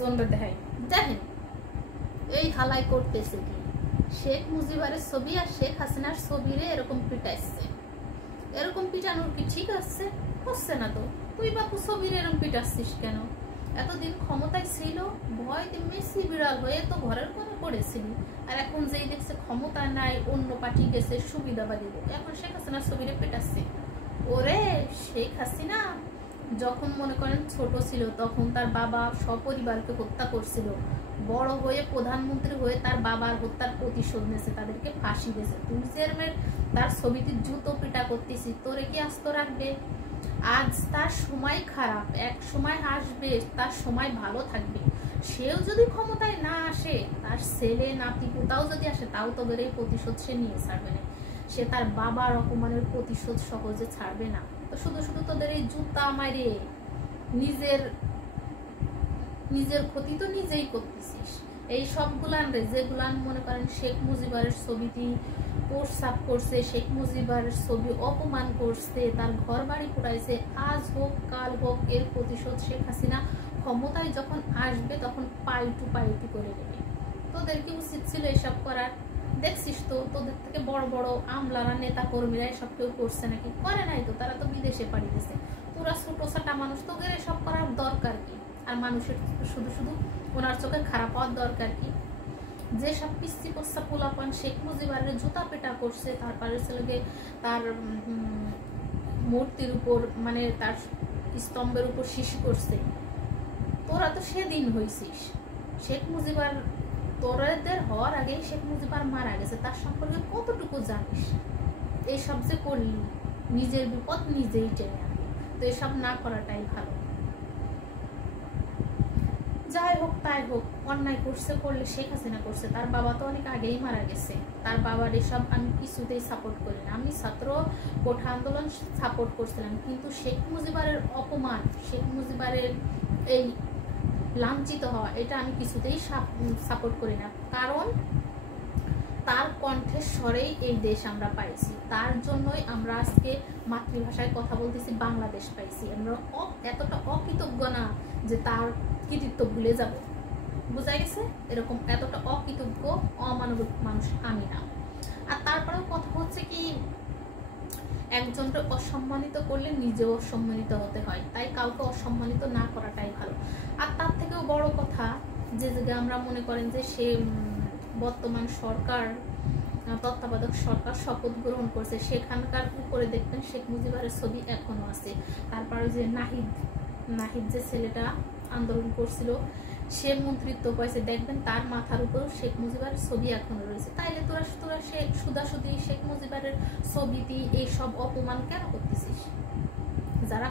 Genre দেখাই দেখেন এই হালাই করতেছে কি, শেখ মুজিবের ছবি আর শেখ হাসিনার ছবিরে এরকম পিটাইছে। এরকম পিটানোর কি ঠিক আছে? হচ্ছে না তো। তুই বাপু ছবির এরকম পিটাচ্ছিস কেন? এতদিন ক্ষমতায় ছিল, ভয় মেসি বিড়াল হয়ে তো ঘরের কোণে পড়েছিল, আর এখন যেই দেখছে ক্ষমতা নাই, অন্য পার্টি গেছে সুবিধাবাদী লোক, এখন শেখ হাসিনার ছবিরে পেটাচ্ছে। ওরে শেখ হাসিনা যখন মনে করেন ছোট ছিল তখন তার বাবা সপরিবারকে হত্যা করছিল, বড় হয়ে প্রধানমন্ত্রী হয়ে তার বাবার হত্যার প্রতিশোধ নিয়েছে, তাদেরকে ফাঁসি দিয়েছে। তুই চেয়ারম্যান তার ছবিতে জুতো পিটা করতেছি, তোরে কি আস্ত রাখবে? আজ তার সময় খারাপ, এক সময় আসবে, তার সময় ভালো থাকবে। সেও যদি ক্ষমতায় না আসে, তার ছেলে নাতি পুতাও যদি আসে, তাও তোদের এই প্রতিশোধ সে নিয়ে ছাড়বে না। সে তার বাবার অপমানের প্রতিশোধ সহজে ছাড়বে না। তো শুধু শুধু তোদের এই জুতা মারে নিজের ক্ষতি তো নিজেই করতেছিস। এই সবগুলান রে যেগুলান মনে করেন শেখ মুজিবের ছবিটি প্রস্তাব করছে, শেখ মুজিবের ছবি অপমান করছে, তার ঘর বাড়ি পুড়াইছে, আজ হোক কাল হোক এর প্রতিশোধ শেখ হাসিনা ক্ষমতায় যখন আসবে তখন পাইটু করে দেবে। তোদের কি উচিত ছিল এসব করার? দেখছিস তো তোদের থেকে বড় বড় আমলারা নেতা কর্মীরা এসব কেউ করছে নাকি? করে নাই তো, তারা তো বিদেশে পাড়ি দিয়েছে। তোরা ছোট ছাটা মানুষ, তোদের এসব করার দরকার কি? আর মানুষের শুধু শুধু ওনার চোখে খারাপ হওয়ার দরকার কি? যে সব পিস্তি পস্তা পোলাপান শেখ মুজিবের জুতা পেটা করছে, তারপরে ছেলেকে তার মূর্তির উপর মানে তার স্তম্ভের উপর শিশু করছে, তোরা তো সেদিন হয়েছিস। শেখ মুজিবের তোরাদের হওয়ার আগেই শেখ মুজিবের মারা গেছে, তার সম্পর্কে কতটুকু জানিস? এইসব যে করলি নিজের বিপদ নিজেই টেনে আনবি। তো এসব না করাটাই ভালো। যাই হোক তাই হোক, অন্যায় করছে করলে শেখ হাসিনা করছে, তার বাবা তো অনেক আগেই মারা গেছে। তার বাবার এসব আমি কিছুতেই সাপোর্ট করি না। আমি ছাত্র কোঠা আন্দোলন সাপোর্ট করছিলাম, কিন্তু শেখ মুজিবের অপমান, শেখ মুজিবের এই লাঞ্ছিত হওয়া, এটা আমি কিছুতেই সাপোর্ট করি না। কারণ তার কণ্ঠের স্বরেই এই দেশ আমরা পাইছি, তার জন্যই আমরা আজকে মাতৃভাষায় কথা বলতেছি, বাংলাদেশ পাইছি। আমরা এতটা অকৃতজ্ঞ না যে তার কৃতিত্ব ভুলে যাব, বোঝা গেছে? এরকম এতটা অকৃতজ্ঞ অমানবিক মানুষ আমি না। আর তারপরেও কথা হচ্ছে কি, একজনকে অসম্মানিত করলে নিজেও অসম্মানিত হতে হয়, তাই কাউকে অসম্মানিত না করাটাই ভালো। আর তার থেকেও বড় কথা, যে জায়গায় আমরা মনে করেন যে সে বর্তমান সরকার, তত্ত্বাবধায়ক সরকার শপথ গ্রহণ করছে, সেখানকার উপরে দেখবেন শেখ মুজিবের ছবি এখনো আছে। তারপরে যে নাহিদ যে ছেলেটা আন্দোলন করছিল, সে মন্ত্রিত্ব পাইছে, দেখবেন তার মাথার উপর শেখ মুজিবের ছবি এখনো রয়েছে। তাইলে তোরা সুদাসুদি শেখ মুজিবের ছবিটি এইসব অপমান কেন করতেছিস?